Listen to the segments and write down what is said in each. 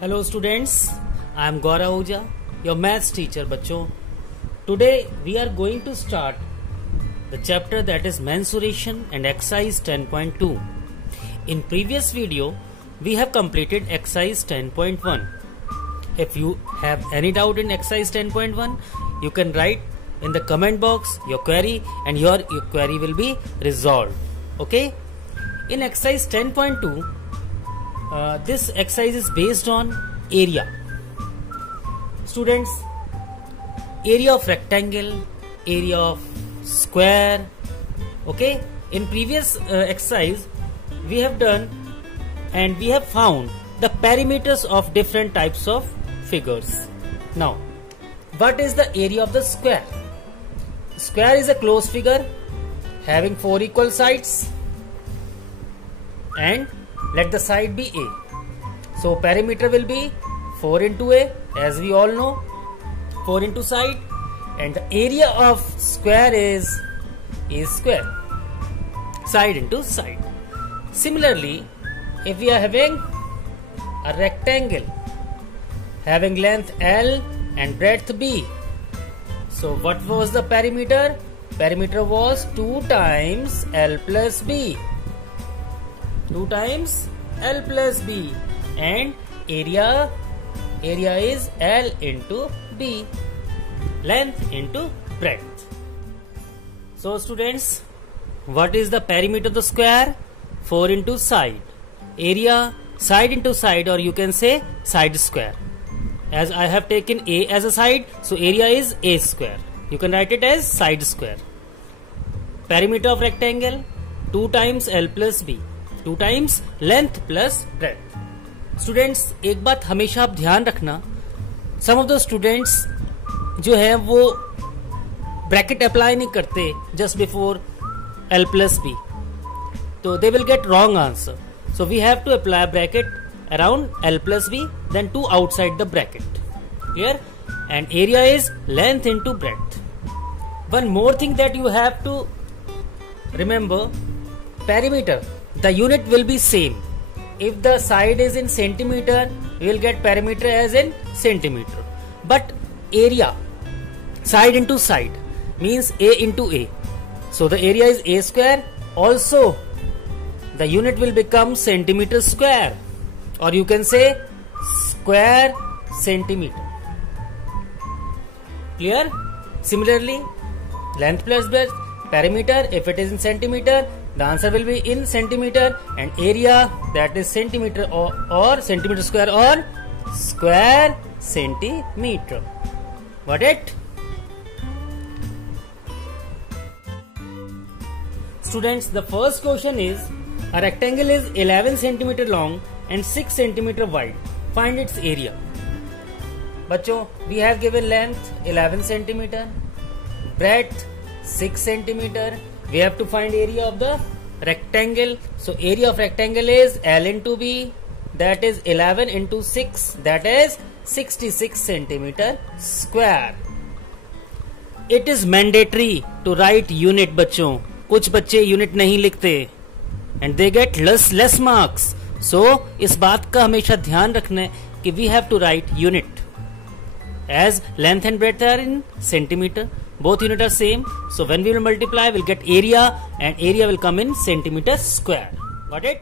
Hello students, I am Gaurav Ahuja, your maths teacher बच्चों. Today we are going to start the chapter that is mensuration and exercise 10.2. In previous video we have completed exercise 10.1. If you have any doubt in exercise 10.1, you can write in the comment box your query and your query will be resolved. Okay? In exercise 10.2, this exercise is based on area. Students, area of rectangle, area of square. Okay, in previous exercise we have done and we have found the perimeters of different types of figures. Now, what is the area of the square? Square is a closed figure having 4 equal sides and let the side be A. So perimeter will be 4 into A, as we all know, 4 into side, and the area of square is A square, side into side. Similarly, if we are having a rectangle having length L and breadth B, so what was the perimeter? Perimeter was 2 times L plus B. 2 times L plus B, and area is L into B, length into breadth. So students, what is the perimeter of the square? 4 into side, area side into side, or you can say side square. As I have taken A as a side, so area is A square. You can write it as side square. Perimeter of rectangle 2 times L plus B, 2 times length plus breadth. Students, एक बात हमेशा आप ध्यान रखना, some of the students जो है वो bracket apply नहीं करते just before L plus B, तो they will get wrong answer. So we have to apply bracket around L plus B, then 2 outside the bracket. Clear? And area is length into breadth. One more thing that you have to remember, perimeter. The unit will be same. If the side is in centimeter, we will get perimeter as in centimeter. But area, side into side, means A into A. So the area is A square. Also, the unit will become centimeter square, or you can say square centimeter. Clear? Similarly, length plus breadth, perimeter, if it is in centimeter, the answer will be in centimeter, and area, that is centimeter or centimeter square or square centimeter. Got it? Students, the first question is, a rectangle is 11 centimeter long and 6 centimeter wide. Find its area. Bachcho, we have given length 11 centimeter, breadth 6 centimeter. We have to find area of the rectangle. So area of rectangle is L into B, that is 11 into 6, that is 66 centimeter square. It is mandatory to write unit बच्चों. कुछ बच्चे unit नहीं लिखते and they get less marks. So इस बात का हमेशा ध्यान रखना है कि we have to write unit. As length and breadth are in centimeter, both units are same, so when we will multiply, we'll get area, and area will come in centimeter square. Got it?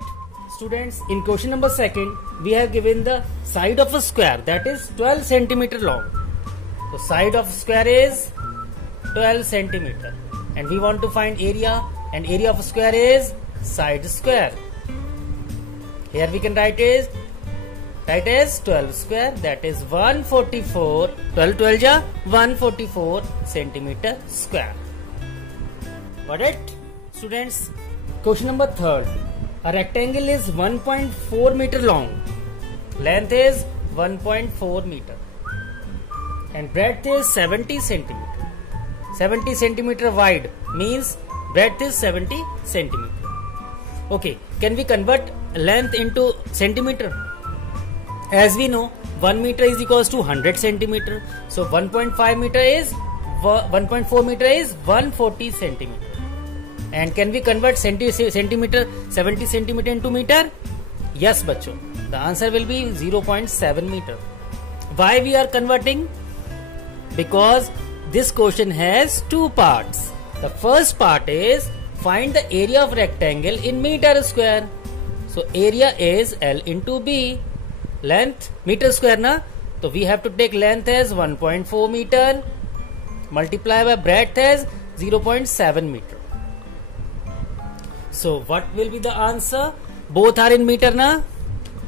Students, in question number 2, we have given the side of a square, that is 12 centimeter long. So side of square is 12 centimeter, and we want to find area, and area of a square is side square. Here we can write as 12 square, that is 144, 12 12 ja 144 centimeter square. Got it? Students, question number 3. A rectangle is 1.4 meter long, length is 1.4 meter, and breadth is 70 centimeter. 70 centimeter wide means breadth is 70 centimeter. Okay, can we convert length into centimeter? As we know, 1 meter is equals to 100 centimeter. So 1.5 meter is 1.4 meter is 140 centimeter. And can we convert centimeter 70 centimeter into meter? Yes, बच्चों, the answer will be 0.7 meter. Why we are converting? Because this question has two parts. The first part is find the area of rectangle in meter square. So area is L into B. Length meter square na. So we have to take length as 1.4 meter multiply by breadth as 0.7 meter. So what will be the answer? Both are in meter na.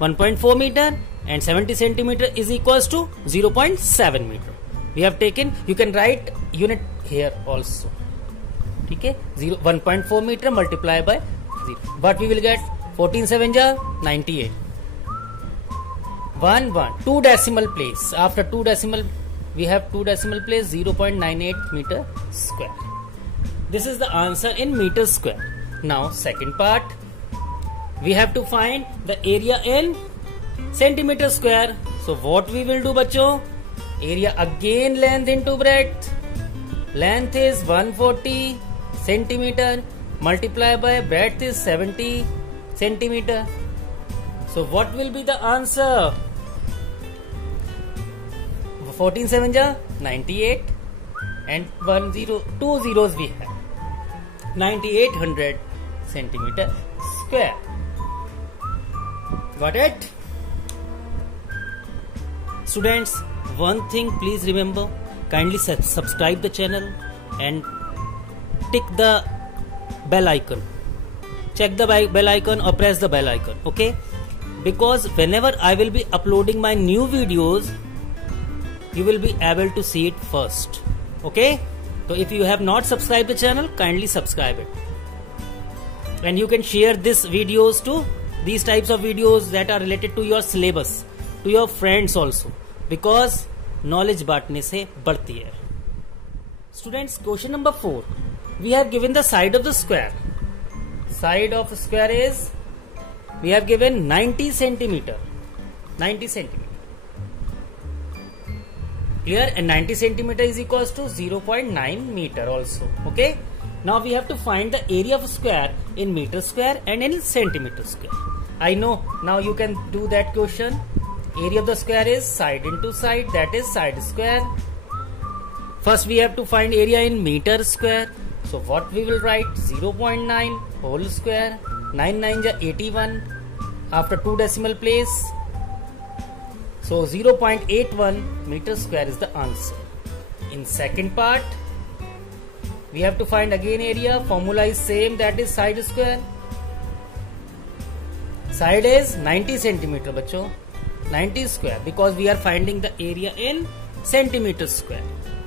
1.4 meter and 70 centimeter is equals to 0.7 meter. We have taken, you can write unit here also. Okay, 1.4 meter multiply by 0. What we will get? 14 7 ja 98. 2 decimal place. After 2 decimal, we have 2 decimal place, 0.98 meter square. This is the answer in meter square. Now second part, we have to find the area in centimeter square. So what we will do, bachcho? Area again length into breadth. Length is 140 centimeter multiply by breadth is 70 centimeter. So what will be the answer? 14 7 ja 98 and 2 zeros we have. 9800 centimeter square. Got it? Students, one thing please remember, kindly subscribe the channel and tick the bell icon. Check the bell icon or press the bell icon, okay? Because whenever I will be uploading my new videos, you will be able to see it first, okay? So if you have not subscribed the channel, kindly subscribe it. And you can share this videos to these types of videos that are related to your syllabus, to your friends also, because knowledge बांटने से बढ़ती है. Students, question number 4. We have given the side of the square. Side of square is, we have given 90 centimeter. 90 centimeter. Clear? And 90 centimeter is equals to 0.9 meter also. Okay. Now we have to find the area of square in meter square and in centimeter square. I know now you can do that question. Area of the square is side into side, that is side square. First we have to find area in meter square. So what we will write? 0.9 whole square. 9 9 ja 81. After 2 decimal place. So 0.81 meter square is the answer. In second part, we have to find again area. Formula is same, that is side square. Side is 90 centimeter, bachcho. 90 square, because we are finding the area in centimeter square.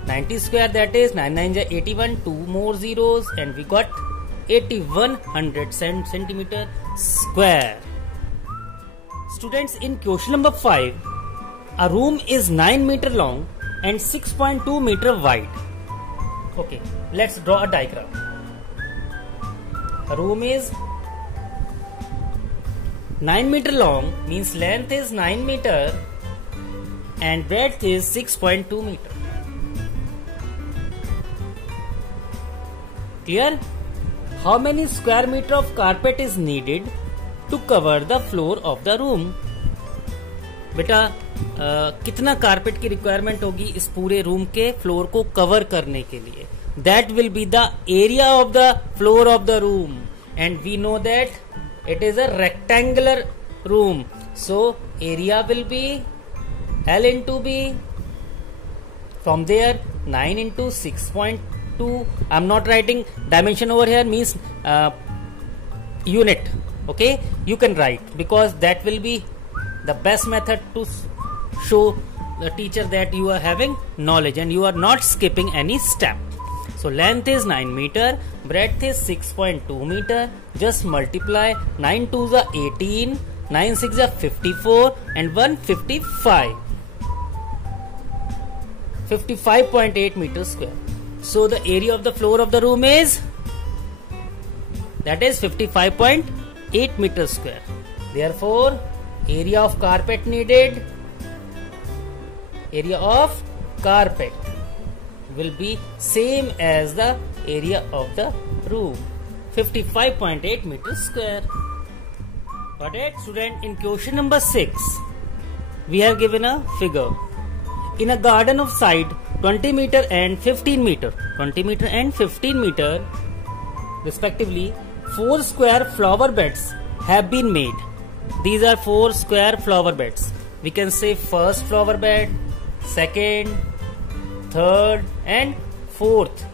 90 square, that is 9 9 ja 81. 2 more zeros and we got 8100 centimeter square. Students, in question number 5, a room is 9 meter long and 6.2 meter wide. Okay, let's draw a diagram. A room is 9 meter long, means length is 9 meter and breadth is 6.2 meter. Clear? How many square meter of carpet is needed to cover the floor of the room? बेटा कितना carpet की requirement होगी इस पूरे room के floor को cover करने के लिए? That will be the area of the floor of the room and we know that it is a rectangular room, so area will be L into B. From there 9 into 6.2. I'm not writing dimension over here, means unit. Okay, you can write, because that will be the best method to show the teacher that you are having knowledge and you are not skipping any step. So length is 9 meter, breadth is 6.2 meter. Just multiply 9 2s are 18, 9 6s are 54 and 155. 55.8 meters square. So the area of the floor of the room is, that is 55.8 meters square. Therefore, area of carpet needed, area of carpet will be same as the area of the room, 55.8 meters square. Got it? Student, in question number 6, we have given a figure. In a garden of side 20 meter and 15 meter, 20 meter and 15 meter respectively, 4 square flower beds have been made. These are 4 square flower beds. We can say first flower bed, second, third and fourth.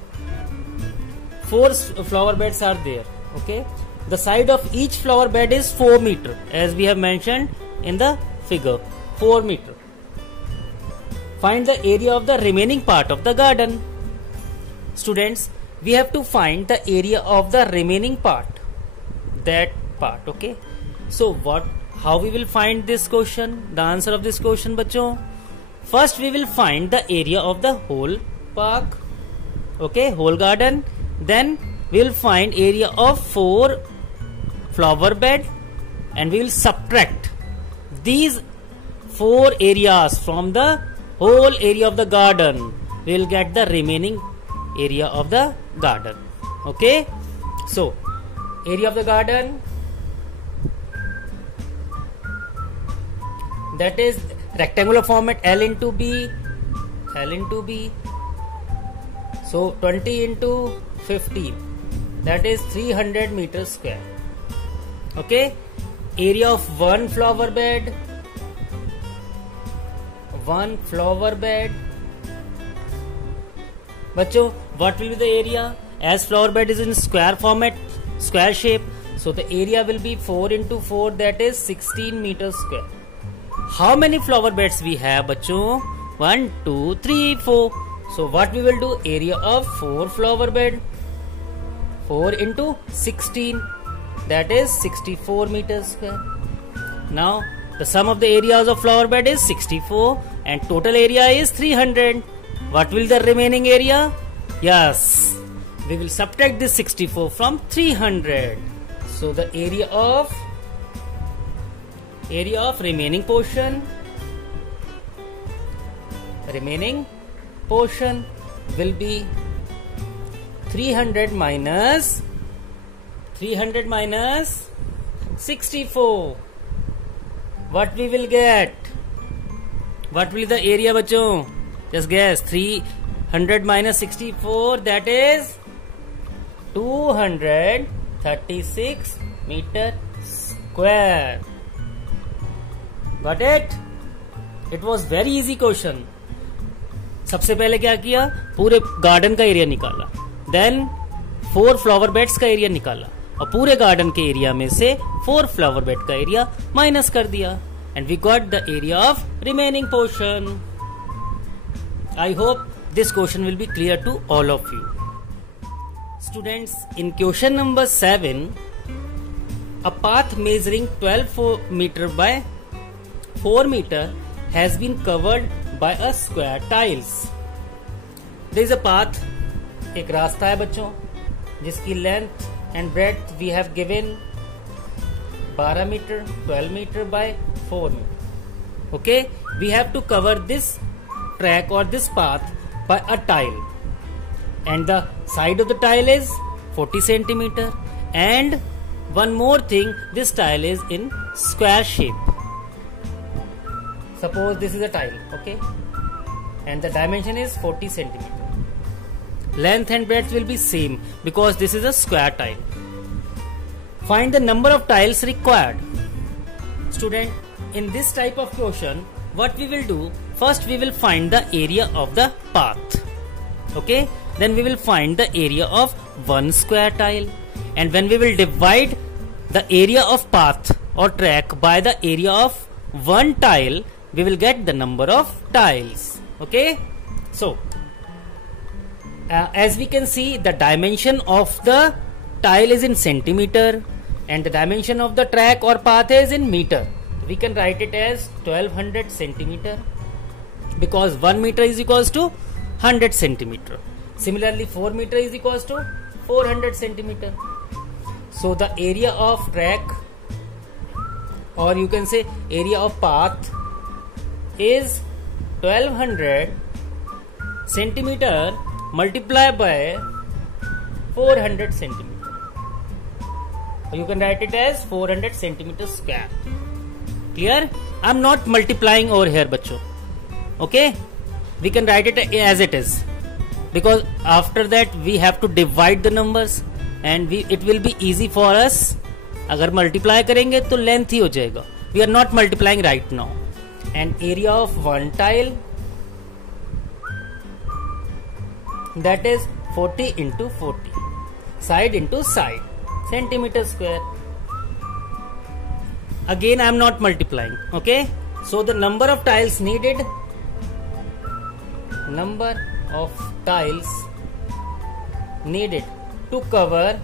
4 flower beds are there. Okay. The side of each flower bed is 4 meter, as we have mentioned in the figure. 4 meter. Find the area of the remaining part of the garden. Students, we have to find the area of the remaining part. That part. Okay. So how we will find this question? The answer of this question, bachcho. First we will find the area of the whole park. Okay, whole garden. Then we will find area of 4 flower bed and we will subtract these 4 areas from the whole area of the garden. We will get the remaining area of the garden. Okay. So area of the garden, that is rectangular format, L into B. So 20 into 15, that is 300 meters square. Okay. Area of one flower bed. Bachcho, what will be the area? As flower bed is in square format, square shape, so the area will be 4 into 4, that is 16 meters square. How many flower beds we have, bachcho? 1, 2, 3, 4. So what we will do? Area of 4 flower bed, 4 into 16, that is 64 meters square. Now the sum of the areas of flower bed is 64 and total area is 300. What will the remaining area? Yes, we will subtract this 64 from 300. So the area of remaining portion will be 300 minus 64. What we will get? What will be the area, bachcho? Just guess. 300 minus 64, that is 236 meter square. Got it? It was very easy question. सबसे पहले क्या किया? पूरे garden का area निकाला, then 4 flower beds का area निकाला और पूरे गार्डन के एरिया में से 4 फ्लावर बेड का एरिया माइनस कर दिया and we got the area of remaining portion. I hope this question will be clear to all of you. Students, in question number 7, a path measuring 12 meter by 4 meter has been covered by a square tiles. There is a path, एक रास्ता है बच्चों, जिसकी length and breadth we have given 12 meter, 12 meter by 4 meter. Okay, we have to cover this track or this path by a tile, and the side of the tile is 40 centimeter, and one more thing, this tile is in square shape. Suppose this is a tile, okay, and the dimension is 40 centimeter. Length and breadth will be same because this is a square tile. Find the number of tiles required. Student, in this type of question, what we will do? First we will find the area of the path. Okay, then we will find the area of one square tile, and when we will divide the area of path or track by the area of one tile, we will get the number of tiles. Okay, so as we can see, the dimension of the tile is in centimeter and the dimension of the track or path is in meter. We can write it as 1200 centimeter because 1 meter is equals to 100 centimeter. Similarly, 4 meter is equals to 400 centimeter. So the area of track, or you can say area of path, is 1200 centimeter multiplied by 400 centimeter. You can write it as 400 centimeters square. Clear? I'm not multiplying over here, बच्चों. Okay? We can write it as it is, because after that we have to divide the numbers and it will be easy for us. अगर multiply करेंगे तो length ही हो जाएगा. We are not multiplying right now. And area of one tile, that is 40 into 40, side into side, centimeter square. Again I am not multiplying. Okay, so the number of tiles needed, to cover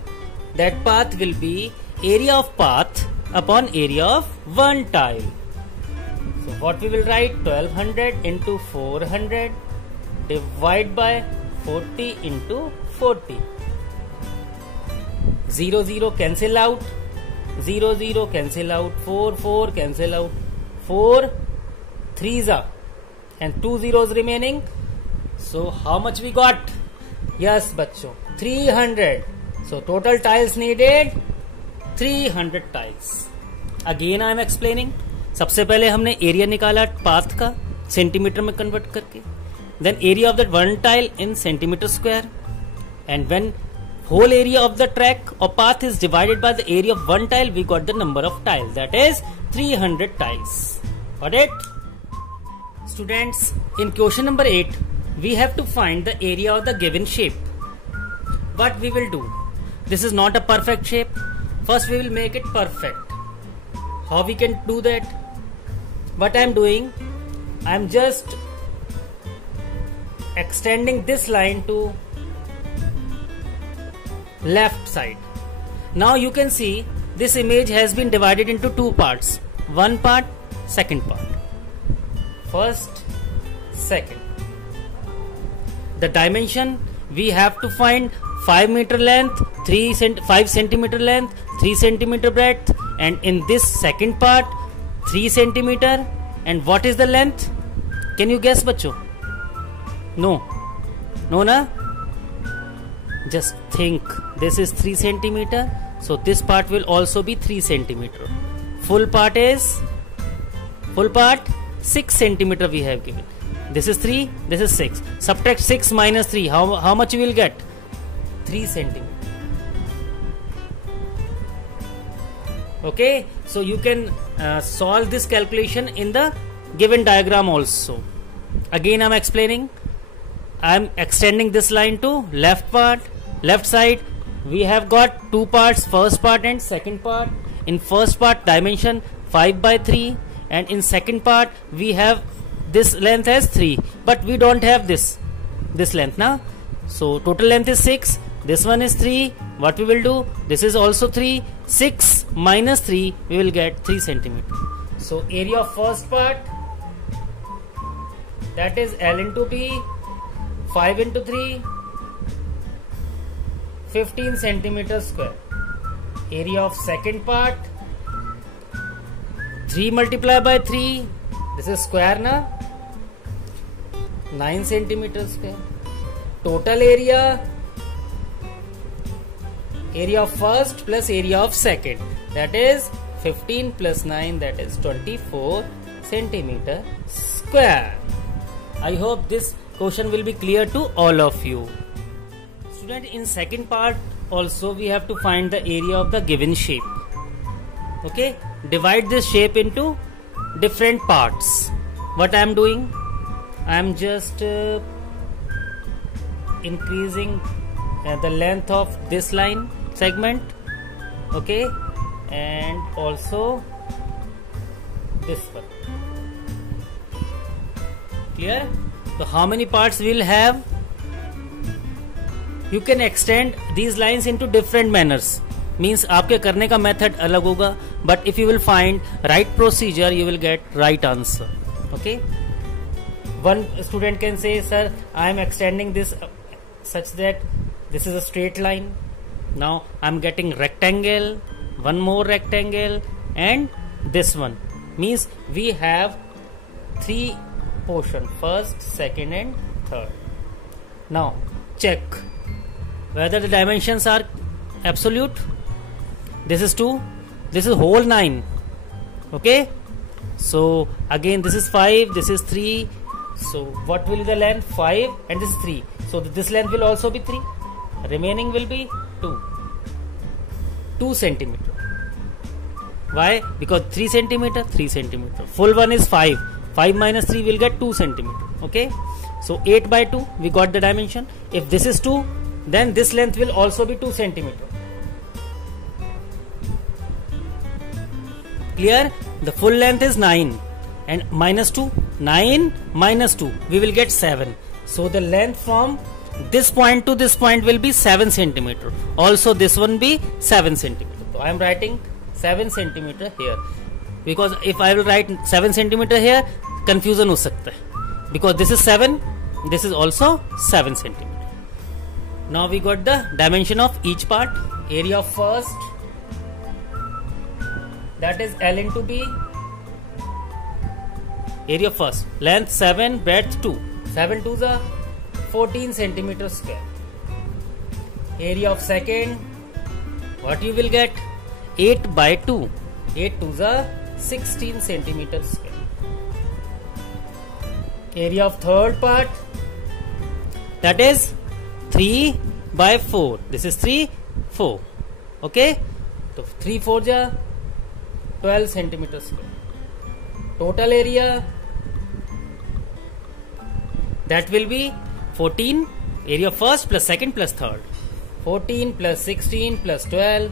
that path will be area of path upon area of one tile. So what we will write, 1200 into 400 divide by 40 into 40. 0 0 cancel out, 0 0 cancel out, 4 4 cancel out, 4 3s are, and 2 zeros remaining. So how much we got? Yes बच्चों, 300. So total tiles needed 300 tiles. Again I am explaining. सबसे पहले हमने area निकाला path का centimetre में convert करके, then area of that one tile in centimeter square, and when whole area of the track or path is divided by the area of one tile, we got the number of tiles, that is 300 tiles. Got it? Students, in question number 8 we have to find the area of the given shape. What we will do, this is not a perfect shape. First we will make it perfect. How we can do that? What I am doing, I am just extending this line to left side. Now you can see this image has been divided into two parts. One part, second part. First, second. The dimension we have to find 5 meter length, 5 centimeter length, 3 centimeter breadth, and in this second part 3 centimeter. And what is the length? Can you guess बच्चों? No na? Just think, this is 3 centimeter, so this part will also be 3 centimeter. Full part 6 centimeter we have given. This is 3, this is 6. Subtract 6 minus 3, how much you will get? 3 centimeter. Okay, so you can solve this calculation in the given diagram also. Again I am explaining. I am extending this line to left side. We have got two parts, first part and second part. In first part dimension 5 by 3, and in second part we have this length as 3, but we don't have this length now. So total length is 6, this one is 3. What we will do, this is also 3, 6 minus 3 we will get 3 centimeter. So area of first part, that is L into T, 5 into 3, 15 centimeter square. Area of second part, 3 multiplied by 3, this is square na, 9 centimeter square. Total area of first plus area of second, that is 15 plus 9, that is 24 centimeter square. I hope this question will be clear to all of you. Student, in second part also we have to find the area of the given shape. Okay, divide this shape into different parts. What I am doing, I am just increasing the length of this line segment, okay, and also this one. Clear? So how many parts we will have? You can extend these lines into different manners. Means आपके करने का method अलग होगा, but if you will find right procedure, you will get right answer. Okay. One student can say, sir, I am extending this such that this is a straight line. Now I am getting rectangle, one more rectangle, and this one. Means we have 3 portion, first, second and third. Now check whether the dimensions are absolute. this is 2, this is whole 9. Okay, so again this is 5, this is 3. So what will be the length? 5, and this is 3. So this length will also be 3. Remaining will be 2 centimeter. Why? Because 3 centimeter, 3 centimeter. Full one is 5. 5 minus 3 will get 2 centimeter. Okay, so 8 by 2 we got the dimension. If this is 2, then this length will also be 2 centimeter. Clear? The full length is 9 and minus 2, 9 minus 2, we will get 7. So the length from this point to this point will be 7 centimeter. Also this one be 7 centimeter. So I am writing 7 centimeter here, because if I will write 7 centimeter here, confusion ho sakta hai, because this is 7, this is also 7 centimeter. Now we got the dimension of each part. Area of first, that is L into B. Area of first, length 7, breadth 2. 7 2s are 14 centimeter square. Area of second, what you will get? 8 by 2. 8 2s are 16 centimeter square. Area of third part, that is 3 by 4. This is 3, 4. Okay, so 3 4s are 12 centimeter square. Total area, that will be 14. Area first plus second plus third. 14 plus 16 plus 12,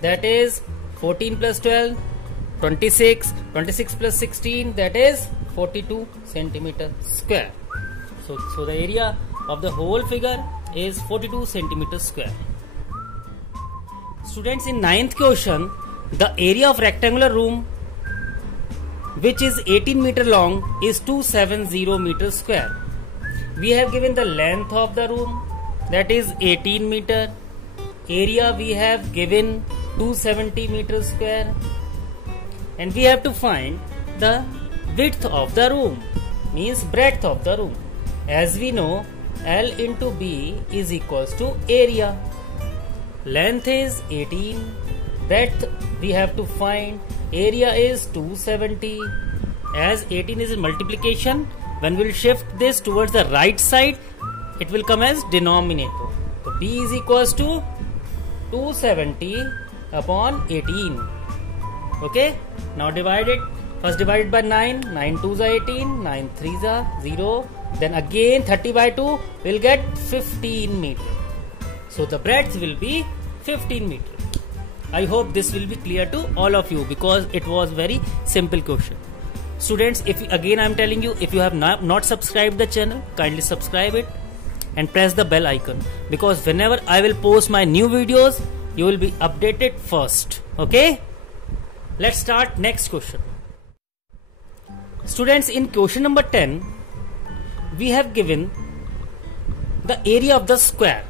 that is 14 plus 12, 26. 26 plus 16, that is 42 centimeter square. So the area of the whole figure is 42 centimeter square. Students, in 9th question, the area of rectangular room, which is 18 meter long, is 270 meters square. We have given the length of the room, that is 18 meter. Area we have given 270 meters square, and we have to find the width of the room, means breadth of the room. As we know, L into B is equals to area. Length is 18, breadth we have to find, area is 270. As 18 is a multiplication, when we will shift this towards the right side, it will come as denominator. So B is equals to 270 upon 18. Okay, now divide it. First divided by 9, 9 2s are 18, 9 3s are 0. Then again 30 by 2 will get 15 meter. So the breadth will be 15 meter. I hope this will be clear to all of you, because it was very simple question. Students, if again I am telling you, if you have not subscribed the channel, kindly subscribe it and press the bell icon, because whenever I will post my new videos, you will be updated first. Okay, let's start next question. Students, in question number 10, we have given the area of the square.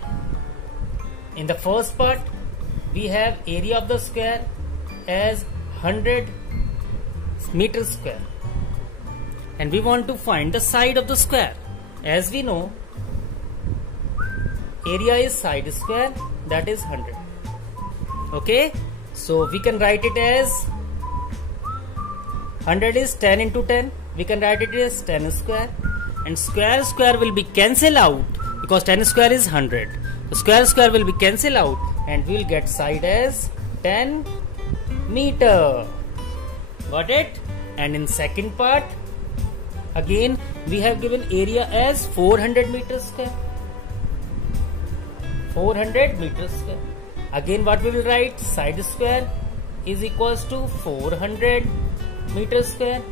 In the first part, we have area of the square as 100 meters square, and we want to find the side of the square. As we know, area is side square, that is 100. Okay, so we can write it as 100 is 10 into 10. We can write it as 10 square, and square will be cancelled out, because 10 square is 100. So square will be cancelled out, and we will get side as 10 meter. Got it? And in second part, again we have given area as 400 meters square. 400 meters square. Again what we will write? Side square is equals to 400 meters square.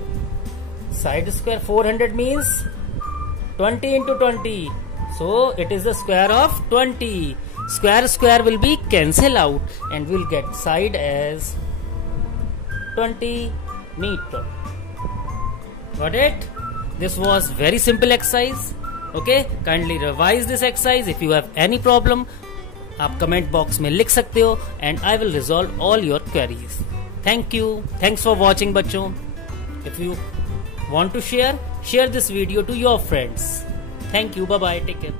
Side square 400 means 20 into 20. So it is the square of 20. Square will be cancelled out, and we will get side as 20 meter. Got it? This was very simple exercise. Okay, kindly revise this exercise. If you have any problem, आप comment box में लिख सकते हो, and I will resolve all your queries. Thank you. Thanks for watching, बच्चों. If you want to share this video to your friends. Thank you. Bye bye. Take care.